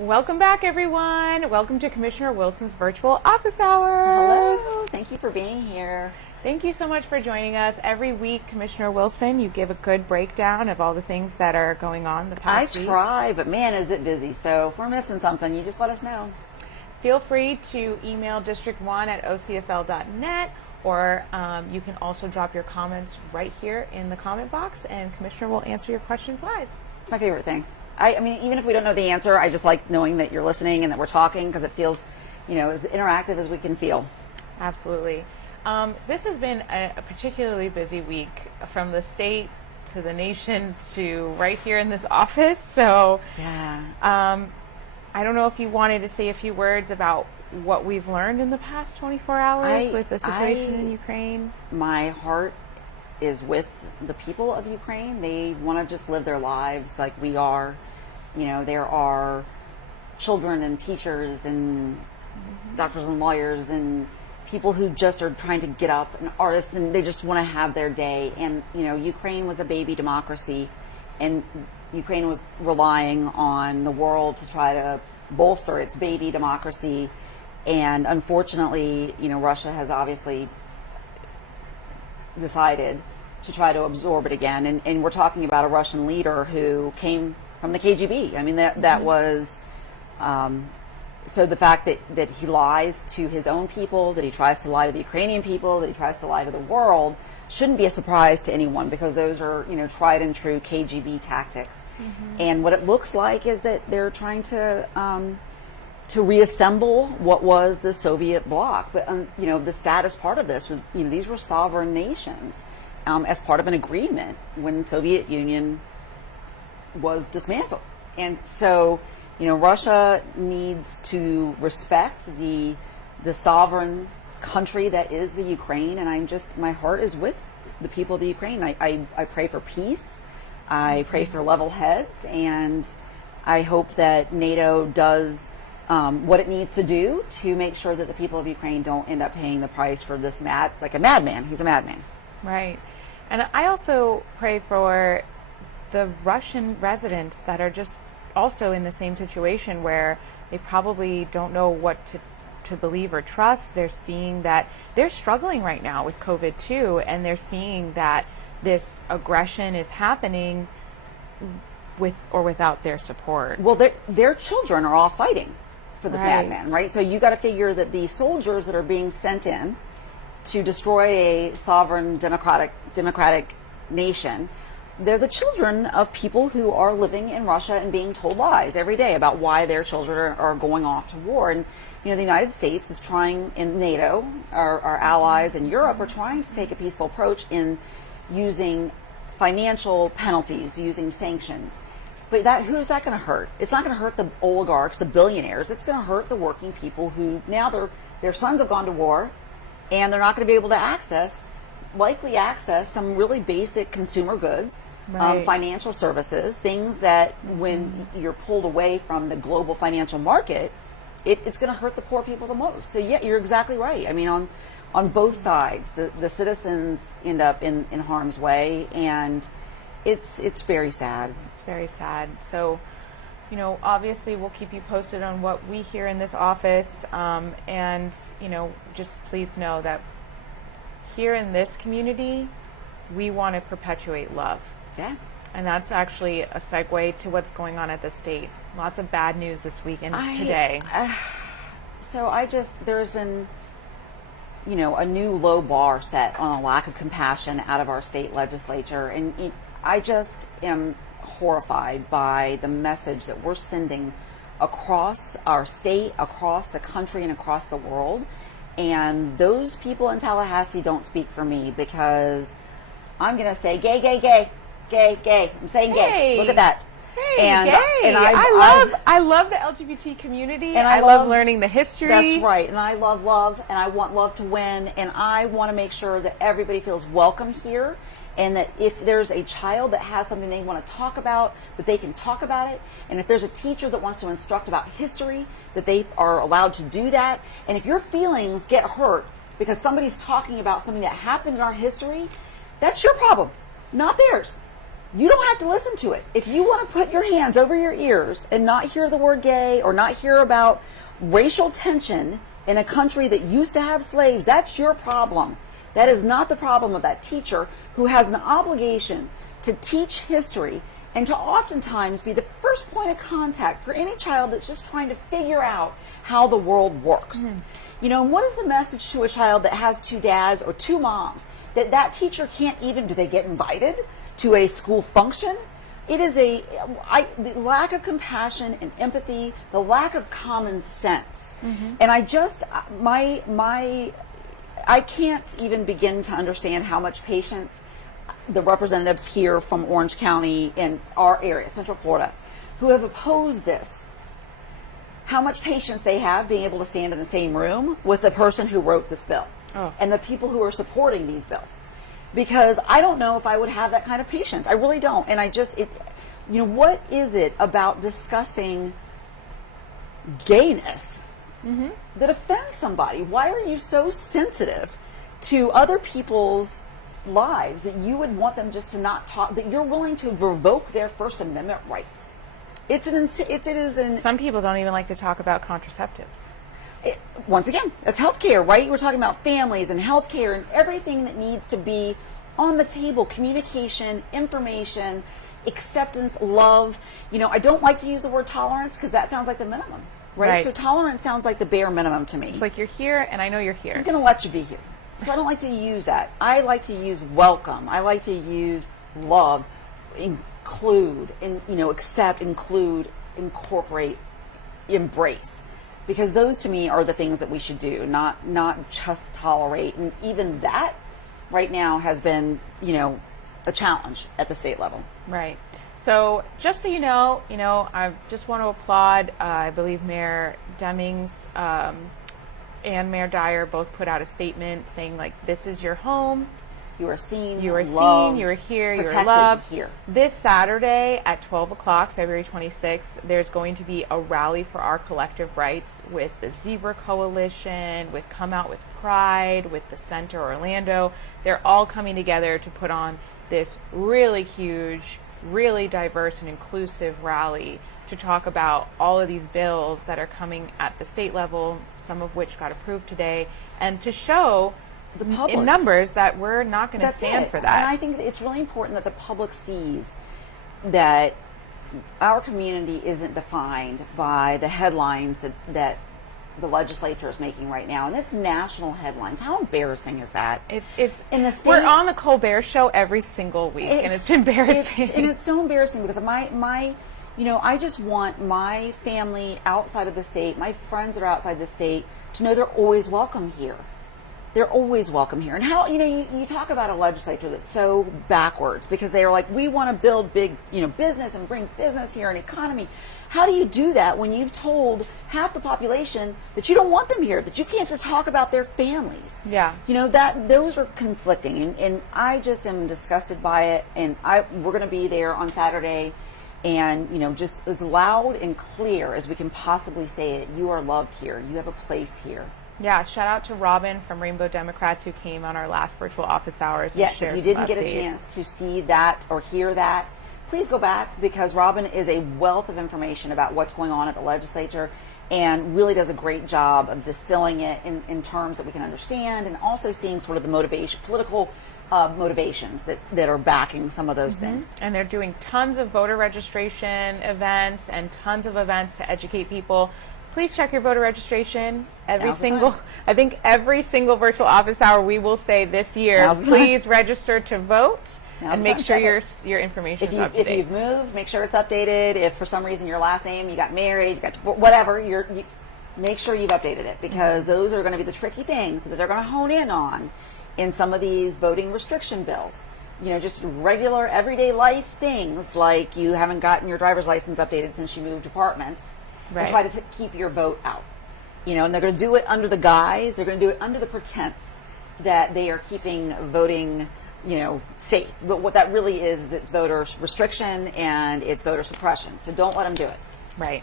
Welcome back, everyone. Welcome to Commissioner Wilson's virtual office hours. Hello. Thank you for being here. Thank you so much for joining us. Every week, Commissioner Wilson, you give a good breakdown of all the things that are going on the past week. I try, but man, is it busy. So if we're missing something, you just let us know. Feel free to email district1@ocfl.net, or you can also drop your comments right here in the comment box, and Commissioner will answer your questions live. It's my favorite thing. I mean, even if we don't know the answer, I just like knowing that you're listening and that we're talking because it feels, as interactive as we can feel. Absolutely. This has been a particularly busy week, from the state to the nation to right here in this office. So yeah. I don't know if you wanted to say a few words about what we've learned in the past 24 hours with the situation in Ukraine. My heart is with the people of Ukraine. They want to just live their lives like we are. There are children and teachers and doctors and lawyers and people who just are trying to get up, and artists, and they just want to have their day. And, Ukraine was a baby democracy, and Ukraine was relying on the world to try to bolster its baby democracy. And unfortunately, Russia has obviously decided to try to absorb it again. And we're talking about a Russian leader who came from the KGB. I mean, that was... So the fact that he lies to his own people, that he tries to lie to the Ukrainian people, that he tries to lie to the world, shouldn't be a surprise to anyone, because those are, tried and true KGB tactics. Mm-hmm. And what it looks like is that they're trying to reassemble what was the Soviet bloc. But, the saddest part of this was, these were sovereign nations as part of an agreement when the Soviet Union was dismantled. And so... Russia needs to respect the sovereign country that is the Ukraine, and my heart is with the people of the Ukraine. I pray for peace. I pray for level heads, and I hope that NATO does what it needs to do to make sure that the people of Ukraine don't end up paying the price for this like a madman. He's a madman. Right. And I also pray for the Russian residents that are just also in the same situation, where they probably don't know what to believe or trust. They're seeing that they're struggling right now with COVID too, and they're seeing that this aggression is happening with or without their support. Well, their children are all fighting for this madman, right? So you got to figure that the soldiers that are being sent in to destroy a sovereign democratic nation, they're the children of people who are living in Russia and being told lies every day about why their children are going off to war. And, the United States is trying, in NATO, our allies in Europe are trying to take a peaceful approach in using financial penalties, using sanctions. But who's that going to hurt? It's not going to hurt the oligarchs, the billionaires. It's going to hurt the working people who now their sons have gone to war, and they're not going to be able to likely access some really basic consumer goods. Right. Financial services, things that when you're pulled away from the global financial market, it's going to hurt the poor people the most. So yeah, you're exactly right. I mean, on both sides, the citizens end up in harm's way, and it's very sad. It's very sad. So, obviously we'll keep you posted on what we hear in this office, and just please know that here in this community, we want to perpetuate love. Yeah. And that's actually a segue to what's going on at the state. Lots of bad news this week and today. There's been, a new low bar set on a lack of compassion out of our state legislature. And I just am horrified by the message that we're sending across our state, across the country, and across the world. And those people in Tallahassee don't speak for me, because I'm going to say gay, gay, gay. Gay, gay. I'm saying gay. Hey. Look at that. Hey, gay. And I love the LGBT community, and I love learning the history. That's right. And I love love, and I want love to win, and I want to make sure that everybody feels welcome here, and that if there's a child that has something they want to talk about, that they can talk about it. And if there's a teacher that wants to instruct about history, that they are allowed to do that. And if your feelings get hurt because somebody's talking about something that happened in our history, that's your problem, not theirs. You don't have to listen to it. If you want to put your hands over your ears and not hear the word gay or not hear about racial tension in a country that used to have slaves, that's your problem. That is not the problem of that teacher who has an obligation to teach history and to oftentimes be the first point of contact for any child that's just trying to figure out how the world works. You know, and what is the message to a child that has two dads or two moms that teacher can't even, do they get invited to a school function? It is the lack of compassion and empathy, the lack of common sense. And I just, I can't even begin to understand how much patience the representatives here from Orange County in our area, Central Florida, who have opposed this, how much patience they have being able to stand in the same room with the person who wrote this bill and the people who are supporting these bills. Because I don't know if I would have that kind of patience. I really don't. And I just, you know, what is it about discussing gayness that offends somebody? Why are you so sensitive to other people's lives that you would want them just to not talk, that you're willing to revoke their First Amendment rights? It is an Some people don't even like to talk about contraceptives. Once again, that's healthcare, right? We're talking about families and healthcare and everything that needs to be on the table: communication, information, acceptance, love. You know, I don't like to use the word tolerance because that sounds like the minimum, right? So tolerance sounds like the bare minimum to me. It's like, you're here and I know you're here. I'm going to let you be here. So I don't like to use that. I like to use welcome. I like to use love, include, and, you know, accept, include, incorporate, embrace. Because those to me are the things that we should do, not just tolerate. And even that right now has been, you know, a challenge at the state level. Right. So just so you know, I just want to applaud, I believe Mayor Demings and Mayor Dyer both put out a statement saying, like, this is your home. You are seen, you are loved, seen, you are here, you are protected loved. Here. This Saturday at 12 o'clock, February 26th, there's going to be a rally for our collective rights with the Zebra Coalition, with Come Out with Pride, with the Center Orlando. They're all coming together to put on this really huge, really diverse and inclusive rally to talk about all of these bills that are coming at the state level, some of which got approved today, and to show the public in numbers that we're not going to stand for that. And I think it's really important that the public sees that our community isn't defined by the headlines that the legislature is making right now. And it's national headlines. How embarrassing is that? It's in the state. We're on the Colbert Show every single week, and it's embarrassing. And it's so embarrassing because my you know, I just want my family outside of the state, my friends that are outside the state, to know they're always welcome here. They're always welcome here. And how, you know, you talk about a legislature that's so backwards because they are like, we want to build big, you know, business and bring business here and economy. How do you do that when you've told half the population that you don't want them here, that you can't just talk about their families? Yeah. You know, that those are conflicting. And I just am disgusted by it. And we're going to be there on Saturday. And, you know, just as loud and clear as we can possibly say it, you are loved here. You have a place here. Yeah, shout out to Robin from Rainbow Democrats who came on our last virtual office hours. And yes, shared if you some didn't get a chance to see that or hear that, please go back, because Robin is a wealth of information about what's going on at the legislature and really does a great job of distilling it in terms that we can understand, and also seeing sort of the motivation, political motivations that are backing some of those things. And they're doing tons of voter registration events and tons of events to educate people. Please check your voter registration. I think every single virtual office hour we will say this year, please register to vote and make sure your information is up to date. If you've moved, make sure it's updated. If for some reason your last name, you got married, you got whatever, you make sure you've updated it, because those are going to be the tricky things that they're going to hone in on in some of these voting restriction bills. You know, just regular everyday life things like you haven't gotten your driver's license updated since you moved apartments. Right. And try to keep your vote out. You know, and they're going to do it under the guise, they're going to do it under the pretense that they are keeping voting, you know, safe. But what that really is it's voter restriction and it's voter suppression. So don't let them do it. Right.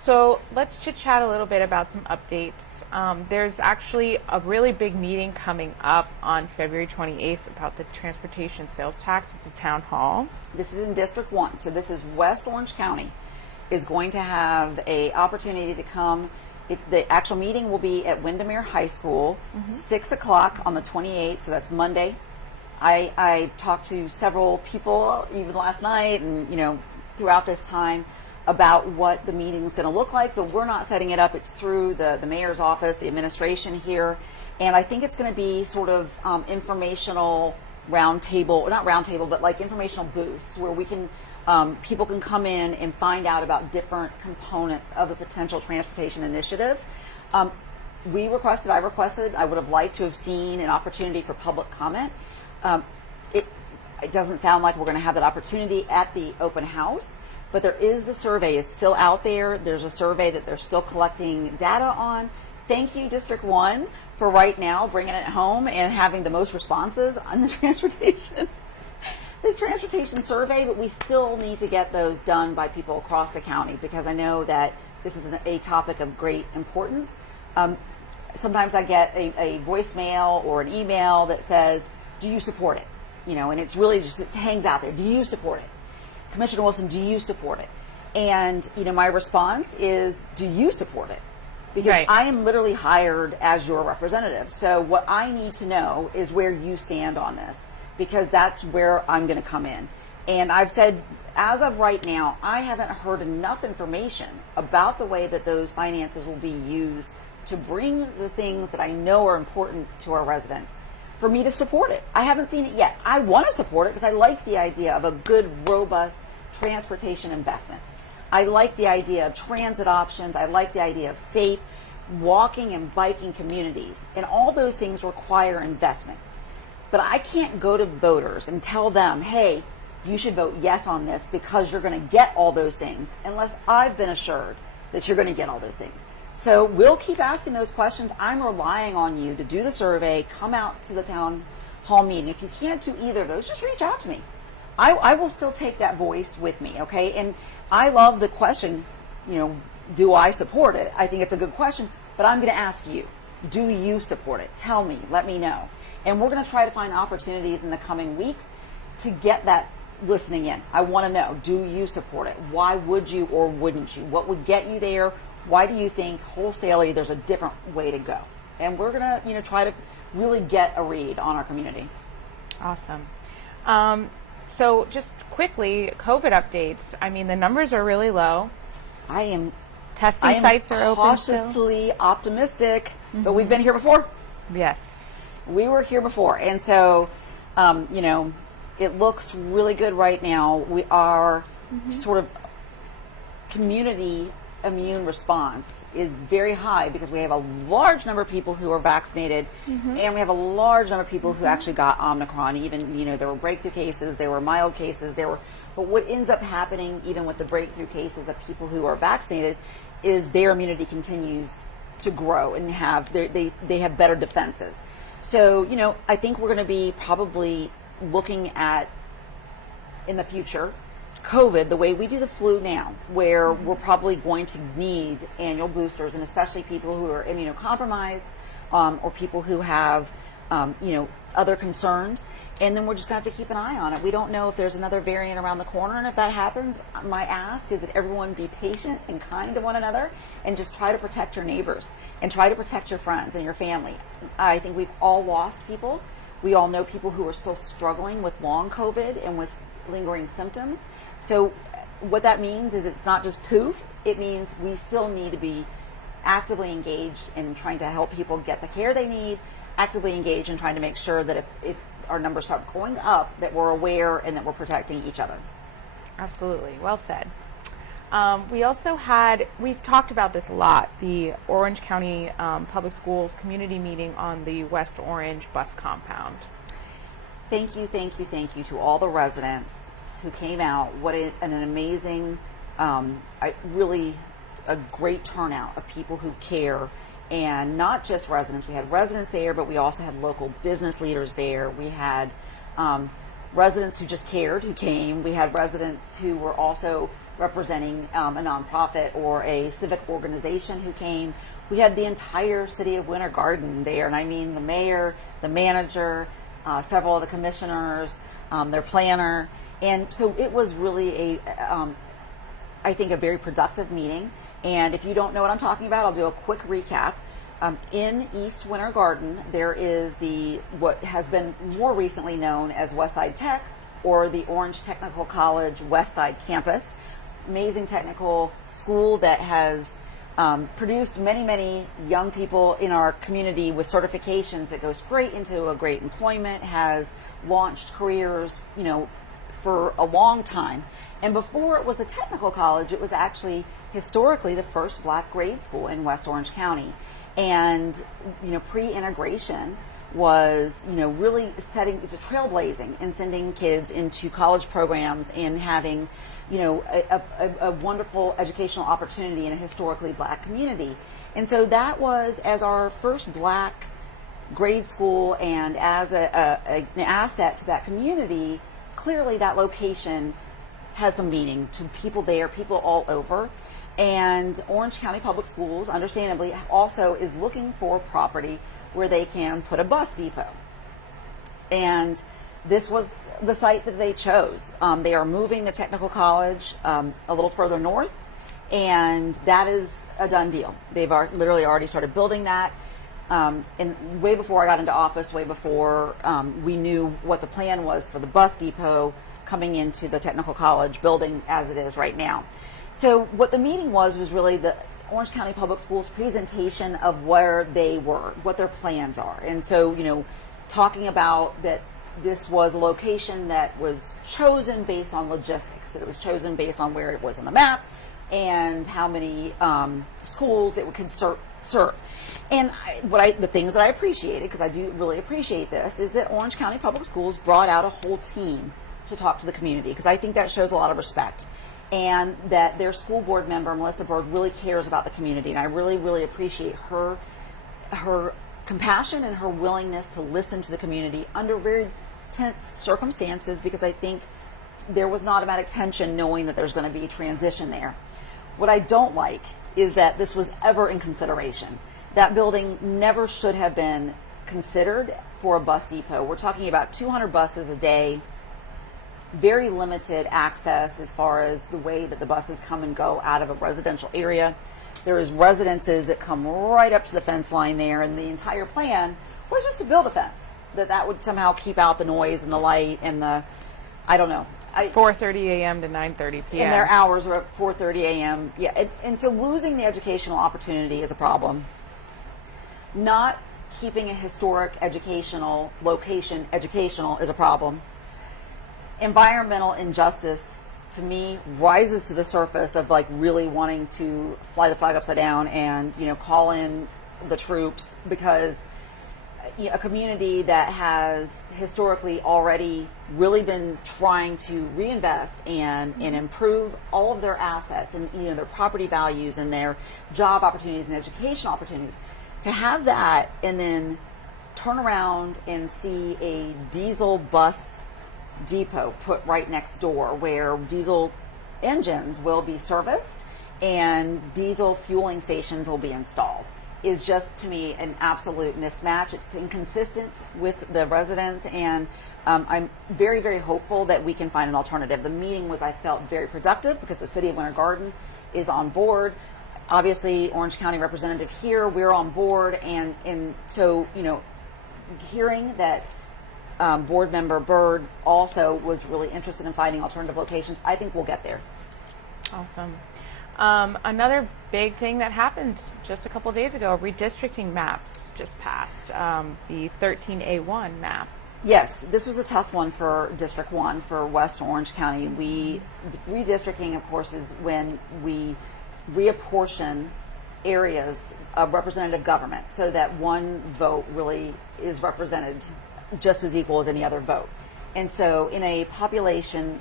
So let's chit chat a little bit about some updates. There's actually a really big meeting coming up on February 28th about the transportation sales tax. It's a town hall. This is in District 1, so this is West Orange County is going to have a opportunity to come. The actual meeting will be at Windermere High School, 6 o'clock on the 28th, so that's Monday. I talked to several people even last night and, throughout this time about what the meeting is going to look like, but we're not setting it up. It's through the mayor's office, the administration here, and I think it's going to be sort of informational roundtable, not roundtable, but like informational booths where we can people can come in and find out about different components of the potential transportation initiative. I requested, I would have liked to have seen an opportunity for public comment. It doesn't sound like we're going to have that opportunity at the open house, but there is the survey is still out there. There's a survey that they're still collecting data on. Thank you, District 1, for right now bringing it home and having the most responses on the transportation survey, but we still need to get those done by people across the county because I know that this is a topic of great importance. Sometimes I get a voicemail or an email that says, do you support it? And it's really just, it hangs out there. Do you support it? Commissioner Wilson, do you support it? And, my response is, do you support it? Because right. I am literally hired as your representative. So what I need to know is where you stand on this, because that's where I'm going to come in. And I've said, as of right now, I haven't heard enough information about the way that those finances will be used to bring the things that I know are important to our residents for me to support it. I haven't seen it yet. I want to support it because I like the idea of a good, robust transportation investment. I like the idea of transit options. I like the idea of safe walking and biking communities. And all those things require investment. But I can't go to voters and tell them, hey, you should vote yes on this because you're going to get all those things, unless I've been assured that you're going to get all those things. So we'll keep asking those questions. I'm relying on you to do the survey, come out to the town hall meeting. If you can't do either of those, just reach out to me. I will still take that voice with me, okay? And I love the question, do I support it? I think it's a good question, but I'm going to ask you, do you support it? Tell me, let me know. And we're going to try to find opportunities in the coming weeks to get that listening in. I want to know, do you support it? Why would you or wouldn't you? What would get you there? Why do you think wholesalely there's a different way to go? And we're going to, try to really get a read on our community. Awesome. So just quickly, COVID updates. I mean, the numbers are really low. Testing sites are open still. Cautiously optimistic, but we've been here before. Yes. We were here before. And so, it looks really good right now. We are sort of community immune response is very high because we have a large number of people who are vaccinated and we have a large number of people who actually got Omicron. Even, there were breakthrough cases, there were mild cases, but what ends up happening even with the breakthrough cases of people who are vaccinated is their immunity continues to grow and they have better defenses. So, I think we're going to be probably looking at, in the future, COVID the way we do the flu now, where we're probably going to need annual boosters, and especially people who are immunocompromised or people who have, other concerns. And then we're just going to have to keep an eye on it. We don't know if there's another variant around the corner, and if that happens, my ask is that everyone be patient and kind to one another and just try to protect your neighbors and try to protect your friends and your family. I think we've all lost people. We all know people who are still struggling with long COVID and with lingering symptoms. So what that means is it's not just poof. It means we still need to be actively engaged in trying to help people get the care they need, actively engaged in trying to make sure that if our numbers start going up, that we're aware and that we're protecting each other. Absolutely. Well said. We've talked about this a lot, the Orange County Public Schools community meeting on the West Orange bus compound. Thank you to all the residents who came out. What an amazing, really a great turnout of people who care. And not just residents. We had residents there, but we also had local business leaders there. We had residents who just cared, who came. We had residents who were also representing a nonprofit or a civic organization who came. We had the entire city of Winter Garden there, and I mean the mayor, the manager, several of the commissioners, their planner, and so it was really I think, a very productive meeting. And if you don't know what I'm talking about, I'll do a quick recap. In East Winter Garden, there is what has been more recently known as Westside Tech, or the Orange Technical College Westside Campus. Amazing technical school that has produced many, many young people in our community with certifications that go straight into a great employment, has launched careers, for a long time. And before it was a technical college, it was actually historically the first black grade school in West Orange County. And, pre-integration was, really trailblazing and sending kids into college programs and having, a wonderful educational opportunity in a historically black community. And so that was, as our first black grade school and as an asset to that community, clearly that location has some meaning to people there, people all over. And Orange County Public Schools, understandably, also is looking for property where they can put a bus depot. And this was the site that they chose. They are moving the technical college a little further north, and that is a done deal. They've literally already started building that. And way before I got into office, way before we knew what the plan was for the bus depot coming into the technical college building as it is right now. So what the meeting was really the Orange County Public Schools presentation of where they were, what their plans are. And so, talking about that this was a location that was chosen based on logistics, that it was chosen based on where it was on the map and how many schools it could serve. And the things that I appreciated, because I do really appreciate this, is that Orange County Public Schools brought out a whole team to talk to the community, because I think that shows a lot of respect. And that their school board member, Melissa Bird, really cares about the community. And I really, really appreciate her compassion and her willingness to listen to the community under very tense circumstances, because I think there was an automatic tension knowing that there's going to be transition there. What I don't like is that this was ever in consideration. That building never should have been considered for a bus depot. We're talking about 200 buses a day, very limited access as far as the way that the buses come and go out of a residential area. There is residences that come right up to the fence line there, and the entire plan was just to build a fence that would somehow keep out the noise and the light and I don't know. 4:30 a.m. to 9:30 p.m. And their hours were at 4:30 a.m. Yeah, and so losing the educational opportunity is a problem. Not keeping a historic educational location educational is a problem. Environmental injustice, to me, rises to the surface of really wanting to fly the flag upside down and call in the troops, because a community that has historically already really been trying to reinvest and improve all of their assets and their property values and their job opportunities and educational opportunities, to have that and then turn around and see a diesel bus depot put right next door where diesel engines will be serviced and diesel fueling stations will be installed, is just, to me, an absolute mismatch. It's inconsistent with the residents, and I'm very, very hopeful that we can find an alternative. The meeting was, I felt, very productive because the city of Winter Garden is on board. Obviously, Orange County representative here, we're on board, and so, hearing that board member Bird also was really interested in finding alternative locations, I think we'll get there. Awesome. Another big thing that happened just a couple days ago, redistricting maps just passed, the 13A1 map. Yes, this was a tough one for District 1 for West Orange County. Redistricting, of course, is when we reapportion areas of representative government so that one vote really is represented just as equal as any other vote. And so in a population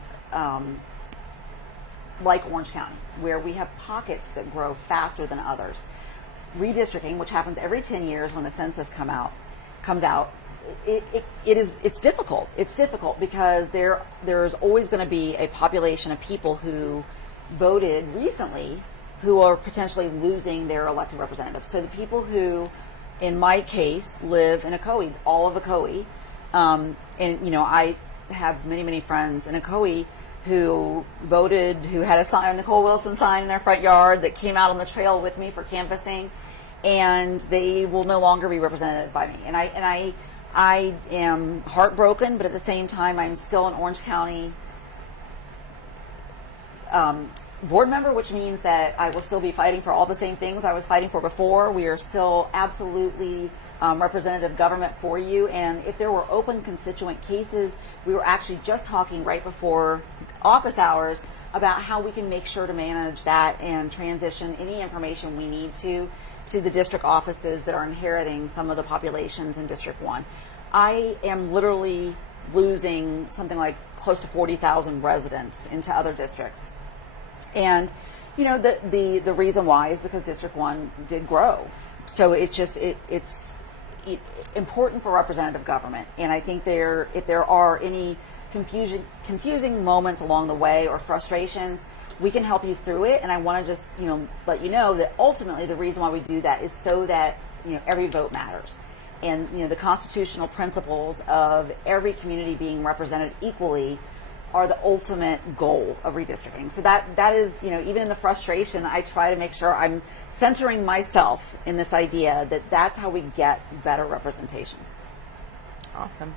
like Orange County, where we have pockets that grow faster than others, redistricting, which happens every 10 years when the census comes out, it's difficult. It's difficult because there's always going to be a population of people who voted recently who are potentially losing their elected representatives. So the people who, in my case, live in Ocoee, all of Ocoee, and I have many friends in Ocoee who voted, who had a sign, a Nicole Wilson sign in their front yard that came out on the trail with me for canvassing, and they will no longer be represented by me. And I am heartbroken, but at the same time, I'm still an Orange County board member, which means that I will still be fighting for all the same things I was fighting for before. We are still absolutely representative government for you. And if there were open constituent cases, we were actually just talking right before office hours about how we can make sure to manage that and transition any information we need to the district offices that are inheriting some of the populations in District 1. I am literally losing something like close to 40,000 residents into other districts. And the reason why is because District 1 did grow. So it's important for representative government. And I think if there are any confusing moments along the way or frustrations, we can help you through it. And I want to just let you know that ultimately the reason why we do that is so that every vote matters. And the constitutional principles of every community being represented equally are the ultimate goal of redistricting. So that is, even in the frustration, I try to make sure I'm centering myself in this idea that that's how we get better representation. Awesome.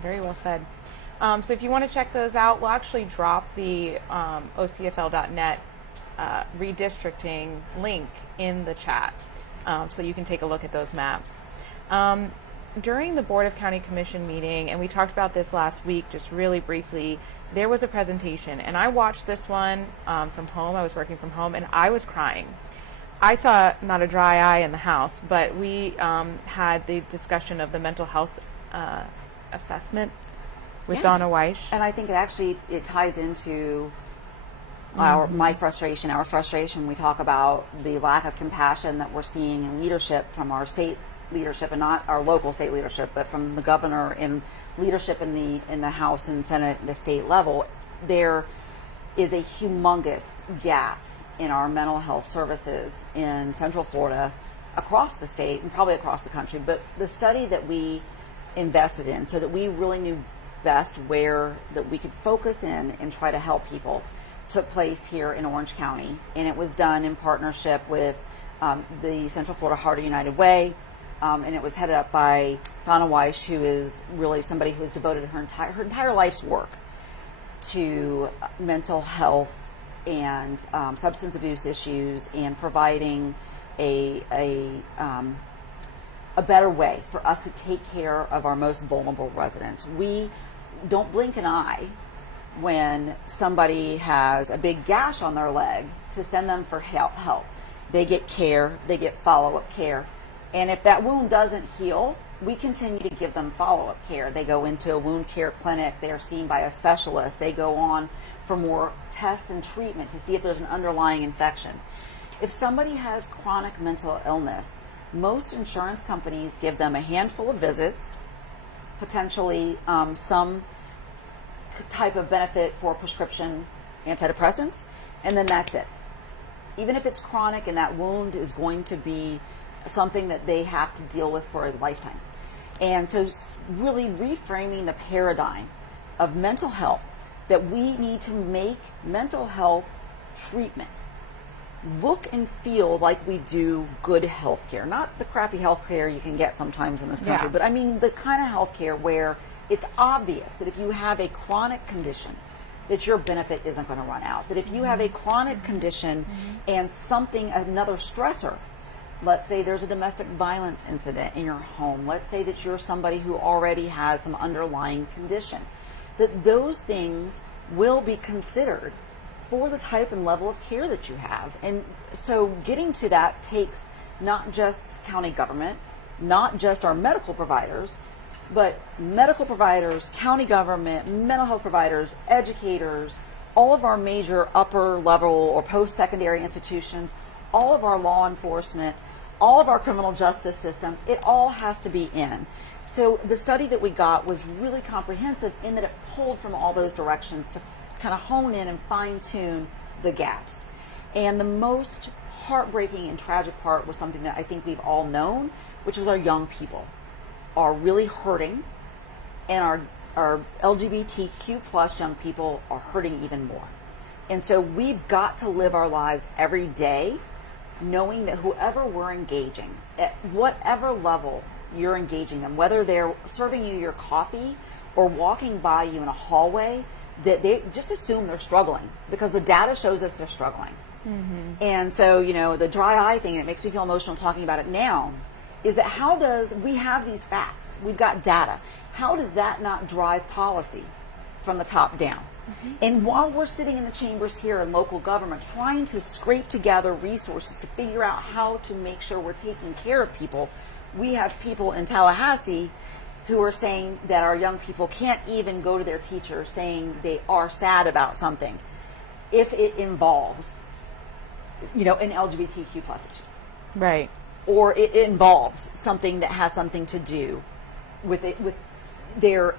Very well said. So if you want to check those out, we'll actually drop the ocfl.net redistricting link in the chat, so you can take a look at those maps. During the Board of County Commission meeting, and we talked about this last week just really briefly, there was a presentation, and I watched this one from home. I was working from home, and I was crying. I saw not a dry eye in the house, but we had the discussion of the mental health assessment with Donna Weish. And I think it ties into our frustration. We talk about the lack of compassion that we're seeing in leadership from our state leadership, and not our local state leadership, but from the governor and leadership in the House and Senate and the state level. There is a humongous gap in our mental health services in Central Florida, across the state and probably across the country. But the study that we invested in, so that we really knew best where that we could focus in and try to help people, took place here in Orange County, and it was done in partnership with the Central Florida Heart of United Way. And it was headed up by Donna Weish, who is really somebody who has devoted her entire life's work to mental health and substance abuse issues, and providing a better way for us to take care of our most vulnerable residents. We don't blink an eye when somebody has a big gash on their leg to send them for help. They get care, they get follow-up care. And if that wound doesn't heal, we continue to give them follow-up care. They go into a wound care clinic. They are seen by a specialist. They go on for more tests and treatment to see if there's an underlying infection. If somebody has chronic mental illness, most insurance companies give them a handful of visits, potentially some type of benefit for prescription antidepressants, and then that's it. Even if it's chronic and that wound is going to be something that they have to deal with for a lifetime. And so really reframing the paradigm of mental health, that we need to make mental health treatment look and feel like we do good health care. Not the crappy health care you can get sometimes in this country, but I mean the kind of health care where it's obvious that if you have a chronic condition, that your benefit isn't going to run out. That if you have a chronic condition and another stressor, let's say there's a domestic violence incident in your home. Let's say that you're somebody who already has some underlying condition, that those things will be considered for the type and level of care that you have. And so getting to that takes not just county government, not just our medical providers, but medical providers, county government, mental health providers, educators, all of our major upper level or post-secondary institutions, all of our law enforcement, all of our criminal justice system, it all has to be in. So the study that we got was really comprehensive in that it pulled from all those directions to kind of hone in and fine tune the gaps. And the most heartbreaking and tragic part was something that I think we've all known, which was our young people are really hurting, and our LGBTQ plus young people are hurting even more. And so we've got to live our lives every day knowing that whoever we're engaging, at whatever level you're engaging them, whether they're serving you your coffee or walking by you in a hallway, that they just assume they're struggling because the data shows us they're struggling. Mm-hmm. And so, the dry eye thing, and it makes me feel emotional talking about it now, is that we have these facts, we've got data. How does that not drive policy from the top down? Mm-hmm. And while we're sitting in the chambers here in local government trying to scrape together resources to figure out how to make sure we're taking care of people, we have people in Tallahassee who are saying that our young people can't even go to their teacher saying they are sad about something if it involves, an LGBTQ plus issue. Right. Or it involves something that has something to do with their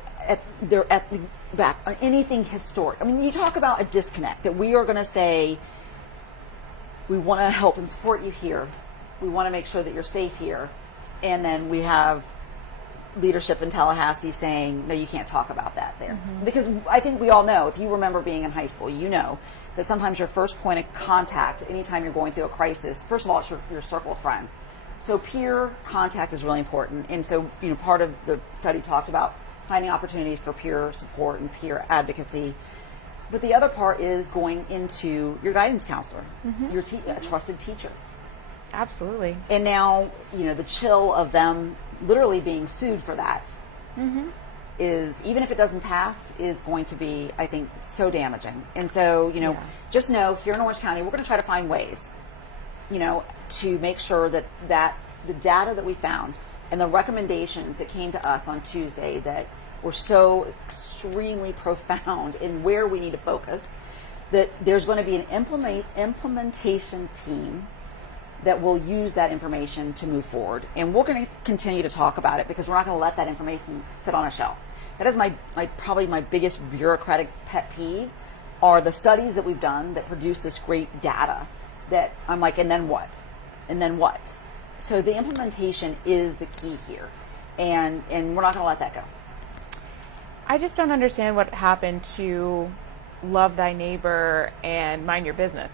ethnic back, or anything historic. I mean, you talk about a disconnect, that we are going to say, we want to help and support you here. We want to make sure that you're safe here. And then we have leadership in Tallahassee saying, no, you can't talk about that there. Mm-hmm. Because I think we all know, if you remember being in high school, you know that sometimes your first point of contact, anytime you're going through a crisis, first of all, it's your circle of friends. So peer contact is really important. And so, part of the study talked about finding opportunities for peer support and peer advocacy. But the other part is going into your guidance counselor, mm-hmm. A trusted teacher. Absolutely. And now, the chill of them literally being sued for that mm-hmm. is, even if it doesn't pass, is going to be, I think, so damaging. And so, just know, here in Orange County, we're going to try to find ways, to make sure that the data that we found and the recommendations that came to us on Tuesday that were so extremely profound in where we need to focus, that there's going to be an implementation team that will use that information to move forward. And we're going to continue to talk about it because we're not going to let that information sit on a shelf. That is probably my biggest bureaucratic pet peeve, are the studies that we've done that produce this great data that I'm like, and then what? And then what? So the implementation is the key here. And we're not going to let that go. I just don't understand what happened to love thy neighbor and mind your business.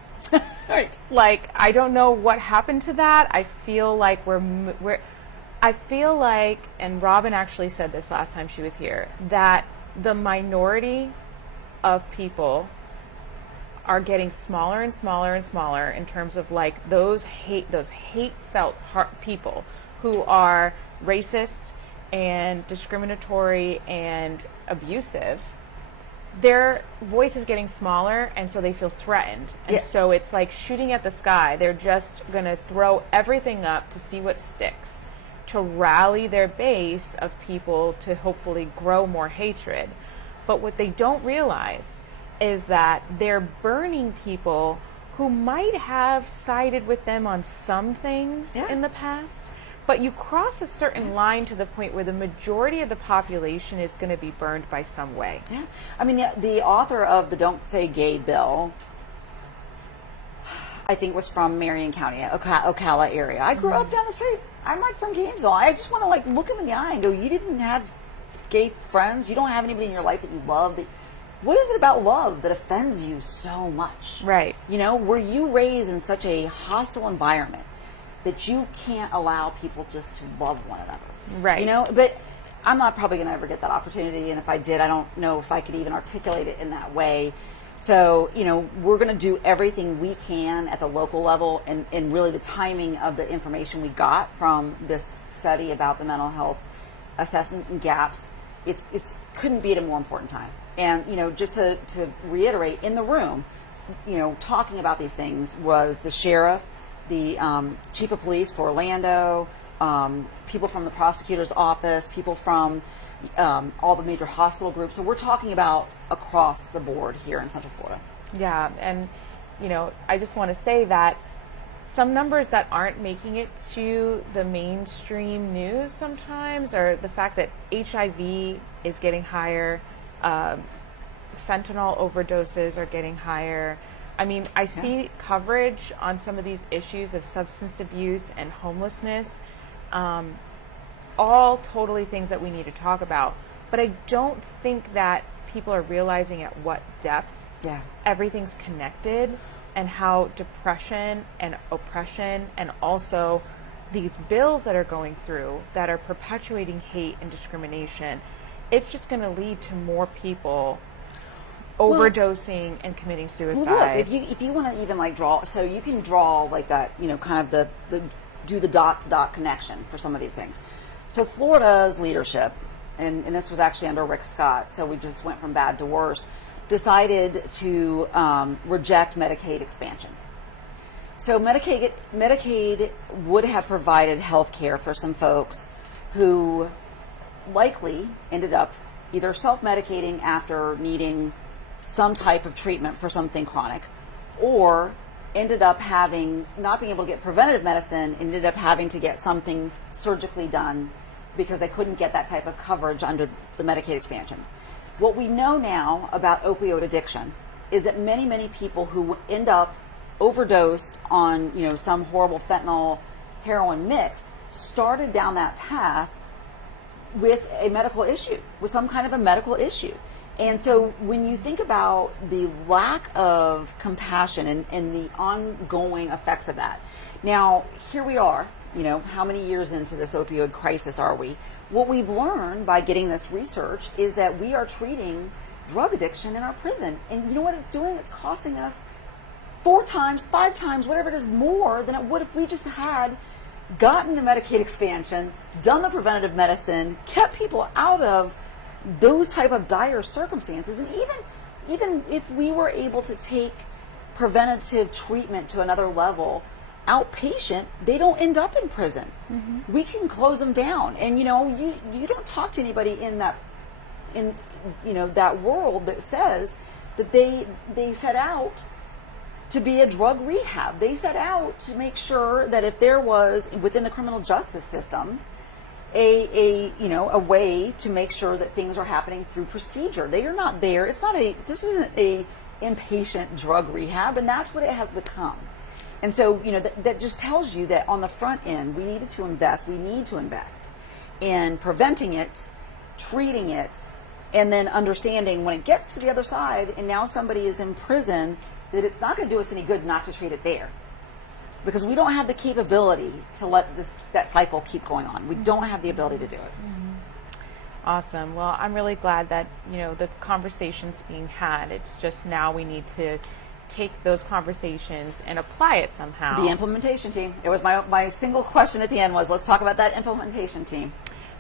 Right. Like, I don't know what happened to that. I feel like and Robin actually said this last time she was here, that the minority of people are getting smaller and smaller and smaller in terms of like those hate-felt people who are racist and discriminatory and abusive. Their voice is getting smaller, and so they feel threatened. And yes. So it's like shooting at the sky. They're just going to throw everything up to see what sticks, to rally their base of people to hopefully grow more hatred. But what they don't realize is that they're burning people who might have sided with them on some things in the past. But you cross a certain line to the point where the majority of the population is going to be burned by some way. Yeah. I mean, the author of the Don't Say Gay bill, I think, was from Marion County, Ocala area. I grew up down the street. I'm like from Gainesville. I just want to look him in the eye and go, you didn't have gay friends? You don't have anybody in your life that you love? What is it about love that offends you so much? Right. Were you raised in such a hostile environment that you can't allow people just to love one another? Right. But I'm not probably going to ever get that opportunity, and if I did, I don't know if I could even articulate it in that way. So, we're going to do everything we can at the local level, and really the timing of the information we got from this study about the mental health assessment and gaps, it's couldn't be at a more important time. And, just to reiterate, in the room, talking about these things was the sheriff, the chief of police for Orlando, people from the prosecutor's office, people from all the major hospital groups. So we're talking about across the board here in Central Florida. Yeah, and I just want to say that some numbers that aren't making it to the mainstream news sometimes are the fact that HIV is getting higher, fentanyl overdoses are getting higher, I mean, I see coverage on some of these issues of substance abuse and homelessness, all totally things that we need to talk about. But I don't think that people are realizing at what depth everything's connected, and how depression and oppression and also these bills that are going through that are perpetuating hate and discrimination, it's just going to lead to more people overdosing and committing suicide. Well, look, if you want to even like draw, so you can draw like that, you know, kind of do the dot to dot connection for some of these things. So Florida's leadership, and this was actually under Rick Scott, so we just went from bad to worse, decided to reject Medicaid expansion. So Medicaid would have provided health care for some folks who likely ended up either self-medicating after needing some type of treatment for something chronic, or ended up not being able to get preventative medicine, ended up having to get something surgically done because they couldn't get that type of coverage under the Medicaid expansion. What we know now about opioid addiction is that many, many people who end up overdosed on, you know, some horrible fentanyl heroin mix started down that path with a medical issue, with some kind of a medical issue. And so when you think about the lack of compassion and the ongoing effects of that, now here we are, you know, how many years into this opioid crisis are we? What we've learned by getting this research is that we are treating drug addiction in our prison. And you know what it's doing? It's costing us 4 times, 5 times, whatever it is, more than it would if we just had gotten the Medicaid expansion, done the preventative medicine, kept people out of those type of dire circumstances. And even if we were able to take preventative treatment to another level, outpatient, they don't end up in prison. Mm-hmm. We can close them down. And you know, you don't talk to anybody in that world that says that they set out to be a drug rehab. They set out to make sure that if there was within the criminal justice system a way to make sure that things are happening through procedure. They are not there. This isn't a inpatient drug rehab, and that's what it has become. And so, you know, that just tells you that on the front end, we need to invest in preventing it, treating it, and then understanding when it gets to the other side and now somebody is in prison, that it's not going to do us any good not to treat it there. Because we don't have the capability to let that cycle keep going on. We don't have the ability to do it. Mm-hmm. Awesome. Well, I'm really glad that, you know, the conversation's being had. It's just now we need to take those conversations and apply it somehow. The implementation team. It was my single question at the end was, let's talk about that implementation team.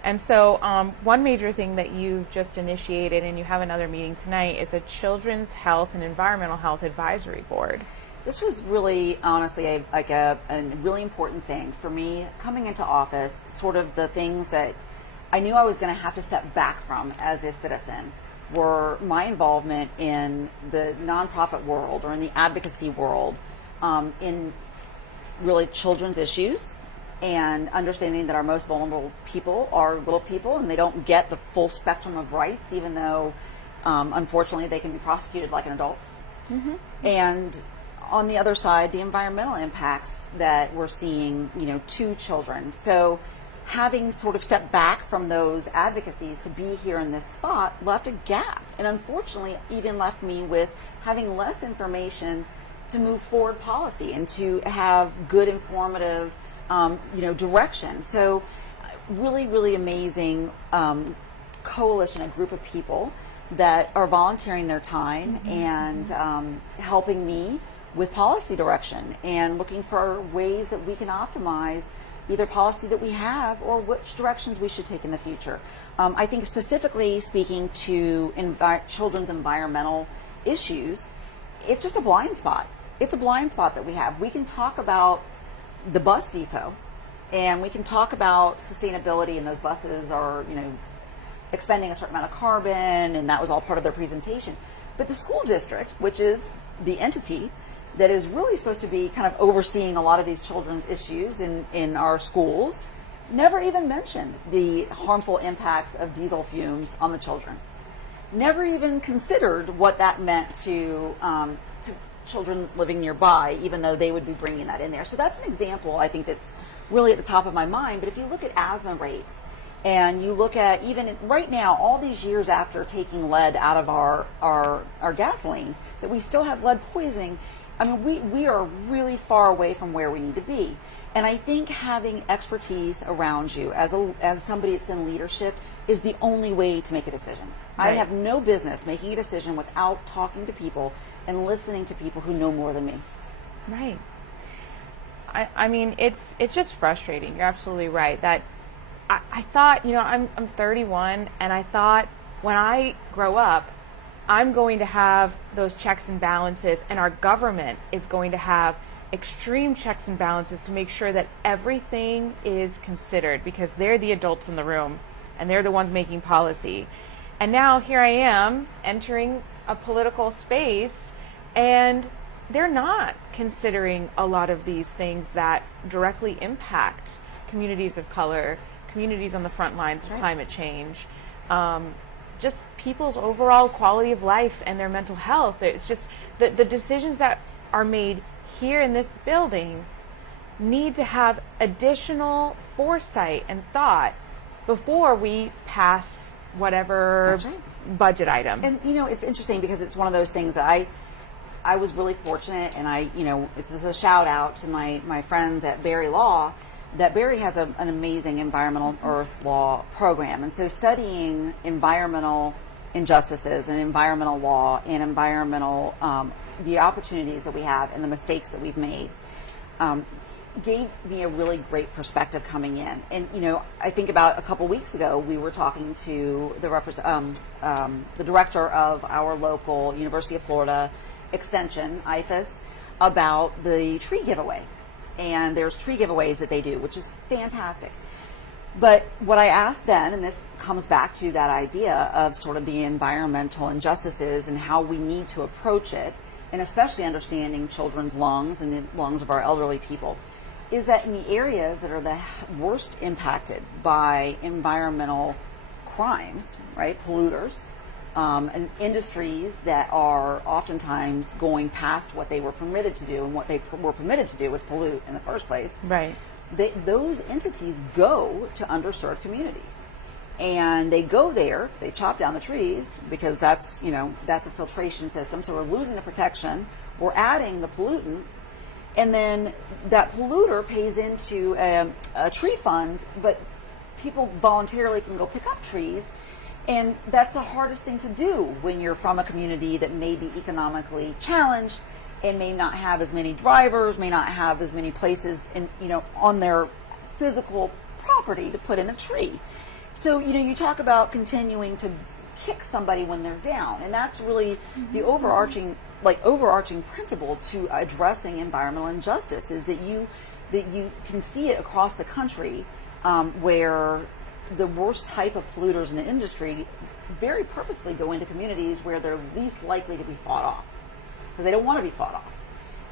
And so one major thing that you've just initiated, and you have another meeting tonight, is a Children's Health and Environmental Health Advisory Board. This was really, honestly, a really important thing for me coming into office, sort of the things that I knew I was going to have to step back from as a citizen were my involvement in the nonprofit world or in the advocacy world in really children's issues, and understanding that our most vulnerable people are little people and they don't get the full spectrum of rights, even though unfortunately they can be prosecuted like an adult. Mm-hmm. And on the other side, the environmental impacts that we're seeing, you know, to children. So having sort of stepped back from those advocacies to be here in this spot left a gap, and unfortunately even left me with having less information to move forward policy and to have good informative direction. So really, really amazing coalition, a group of people that are volunteering their time mm-hmm. and helping me with policy direction and looking for ways that we can optimize either policy that we have or which directions we should take in the future. I think specifically speaking to children's environmental issues, it's just a blind spot. It's a blind spot that we have. We can talk about the bus depot and we can talk about sustainability, and those buses are, you know, expending a certain amount of carbon, and that was all part of their presentation. But the school district, which is the entity that is really supposed to be kind of overseeing a lot of these children's issues in our schools, never even mentioned the harmful impacts of diesel fumes on the children. Never even considered what that meant to children living nearby, even though they would be bringing that in there. So that's an example, I think, that's really at the top of my mind. But if you look at asthma rates, and you look at even right now, all these years after taking lead out of our gasoline, that we still have lead poisoning. I mean, we are really far away from where we need to be. And I think having expertise around you as somebody that's in leadership is the only way to make a decision. Right. I have no business making a decision without talking to people and listening to people who know more than me. Right. I mean, it's just frustrating. You're absolutely right. That I thought, I'm 31, and I thought when I grow up, I'm going to have those checks and balances, and our government is going to have extreme checks and balances to make sure that everything is considered, because they're the adults in the room and they're the ones making policy. And now here I am entering a political space, and they're not considering a lot of these things that directly impact communities of color, communities on the front lines of climate change, just people's overall quality of life and their mental health. It's just the decisions that are made here in this building need to have additional foresight and thought before we pass whatever budget item. And it's interesting because it's one of those things that I was really fortunate, and it's just a shout out to my friends at Berry Law, that Berry has an amazing environmental earth law program. And so studying environmental injustices and environmental law and environmental, the opportunities that we have and the mistakes that we've made, gave me a really great perspective coming in. And, I think about a couple weeks ago, we were talking to the director of our local University of Florida Extension, IFAS, about the tree giveaway. And there's tree giveaways that they do, which is fantastic. But what I asked then, and this comes back to that idea of sort of the environmental injustices and how we need to approach it, and especially understanding children's lungs and the lungs of our elderly people, is that in the areas that are the worst impacted by environmental crimes, right, polluters, and industries that are oftentimes going past what they were permitted to do, and what they were permitted to do was pollute in the first place. Right. Those entities go to underserved communities, and they go there. They chop down the trees because that's a filtration system. So we're losing the protection. We're adding the pollutant, and then that polluter pays into a tree fund, but people voluntarily can go pick up trees. And that's the hardest thing to do when you're from a community that may be economically challenged and may not have as many drivers, may not have as many places on their physical property to put in a tree. So, you talk about continuing to kick somebody when they're down, and that's really the overarching principle to addressing environmental injustice, is that you can see it across the country, where the worst type of polluters in an industry very purposely go into communities where they're least likely to be fought off, because they don't want to be fought off.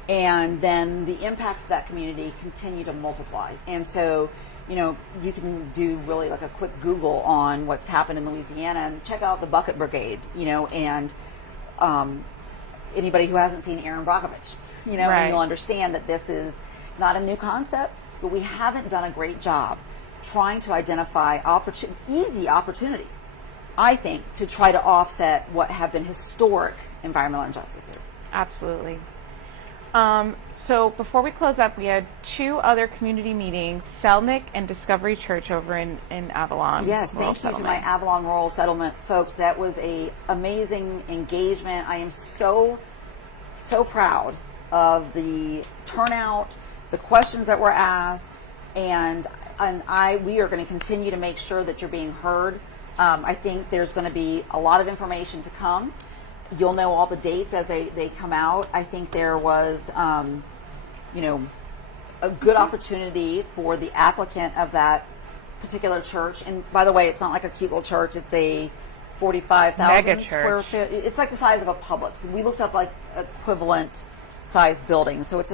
And then the impacts of that community continue to multiply. And so, you can do really like a quick Google on what's happened in Louisiana and check out the Bucket Brigade, and anybody who hasn't seen Aaron Brockovich, Right. And you'll understand that this is not a new concept, but we haven't done a great job trying to identify easy opportunities, I think, to try to offset what have been historic environmental injustices. Absolutely. So before we close up, we had two other community meetings, Selnik and Discovery Church over in Avalon. Yes, Rural thank you to Settlement. my Avalon Rural Settlement folks. That was a amazing engagement. I am so proud of the turnout, the questions that were asked, and we are going to continue to make sure that you're being heard. I think there's going to be a lot of information to come. You'll know all the dates as they come out. I think there was, a good opportunity for the applicant of that particular church. And by the way, it's not like a cute little church. It's a 45,000 square foot. It's like the size of a Publix. We looked up like equivalent size buildings. So it's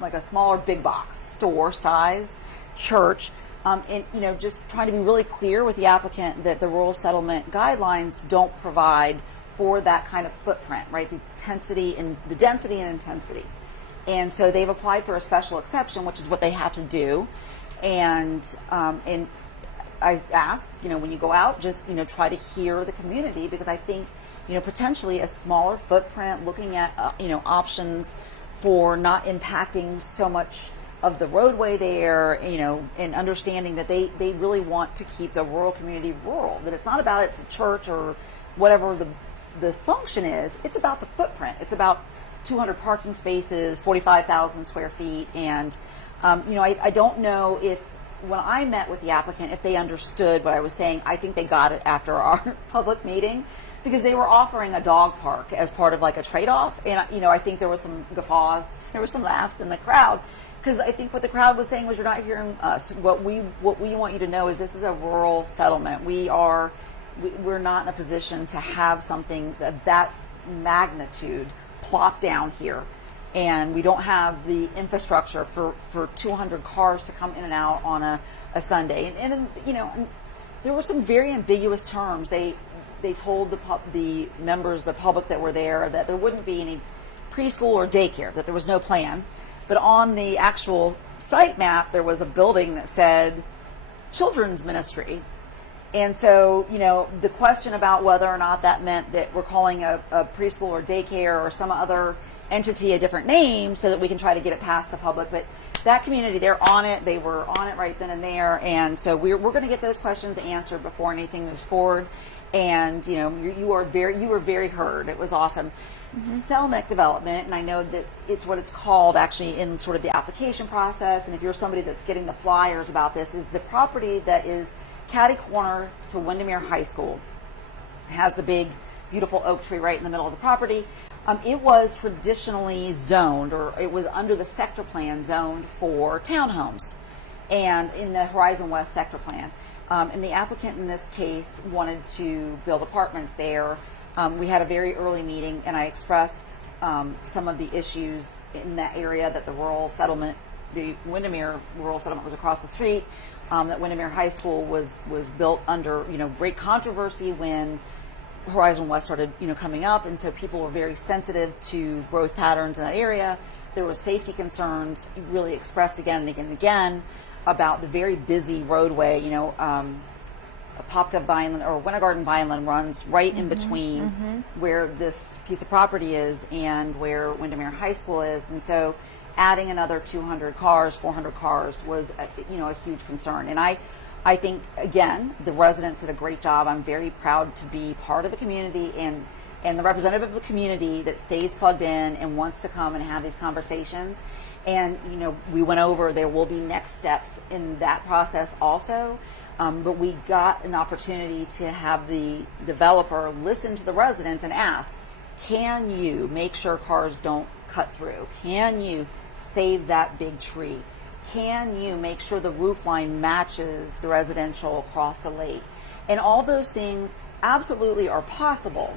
like a smaller big box store size church. And just trying to be really clear with the applicant that the rural settlement guidelines don't provide for that kind of footprint, right? The density and intensity. And so they've applied for a special exception, which is what they have to do. And I ask, when you go out, just, try to hear the community, because I think, potentially a smaller footprint, looking at, options for not impacting so much of the roadway there, and understanding that they really want to keep the rural community rural, that it's not about it's a church or whatever the function is, it's about the footprint. It's about 200 parking spaces, 45,000 square feet. And, I don't know if, when I met with the applicant, if they understood what I was saying. I think they got it after our public meeting, because they were offering a dog park as part of like a trade-off. And, I think there was some guffaws, there were some laughs in the crowd, because I think what the crowd was saying was, you're not hearing us. What we want you to know is this is a rural settlement. We're not in a position to have something of that magnitude plopped down here. And we don't have the infrastructure for 200 cars to come in and out on a Sunday. And there were some very ambiguous terms. They told the members, the public that were there, that there wouldn't be any preschool or daycare, that there was no plan. But on the actual site map, there was a building that said children's ministry. And so, the question about whether or not that meant that we're calling a preschool or daycare or some other entity a different name, so that we can try to get it past the public. But that community, they're on it. They were on it right then and there. And so we're going to get those questions answered before anything moves forward. And, you were very heard. It was awesome. Selnik Development, and I know that it's what it's called actually in sort of the application process, and if you're somebody that's getting the flyers about this, is the property that is catty corner to Windermere High School. It has the big, beautiful oak tree right in the middle of the property. It was traditionally zoned, or it was under the sector plan zoned for townhomes, and in the Horizon West sector plan. And the applicant in this case wanted to build apartments there. We had a very early meeting, and I expressed some of the issues in that area, that the rural settlement, the Windermere rural settlement was across the street, that Windermere High School was built under, great controversy when Horizon West started, coming up, and so people were very sensitive to growth patterns in that area. There was safety concerns really expressed again and again and again about the very busy roadway. Popka Vineland or Winter Garden Vineland runs right in between where this piece of property is and where Windermere High School is, and so adding another 200 cars, 400 cars was a huge concern. And I think, again, the residents did a great job. I'm very proud to be part of the community and the representative of the community that stays plugged in and wants to come and have these conversations. And we went over, there will be next steps in that process also. But we got an opportunity to have the developer listen to the residents and ask, can you make sure cars don't cut through? Can you save that big tree? Can you make sure the roof line matches the residential across the lake? And all those things absolutely are possible.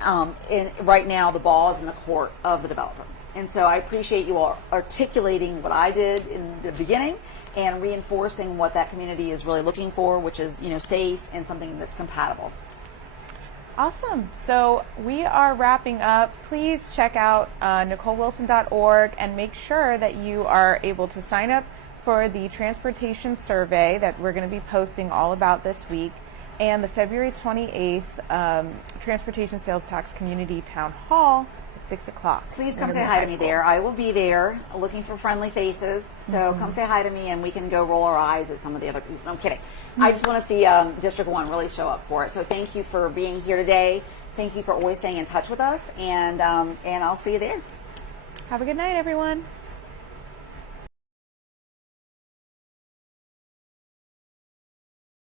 And right now the ball is in the court of the developer. And so I appreciate you all articulating what I did in the beginning and reinforcing what that community is really looking for, which is, safe and something that's compatible. Awesome. So we are wrapping up. Please check out NicoleWilson.org and make sure that you are able to sign up for the transportation survey that we're going to be posting all about this week, and the February 28th Transportation Sales Tax Community Town Hall at 6 o'clock. Please come say hi to me there. I will be there looking for friendly faces. So come say hi to me and we can go roll our eyes at some of the other people. No, I'm kidding. I just want to see District 1 really show up for it. So thank you for being here today. Thank you for always staying in touch with us, and I'll see you there. Have a good night, everyone.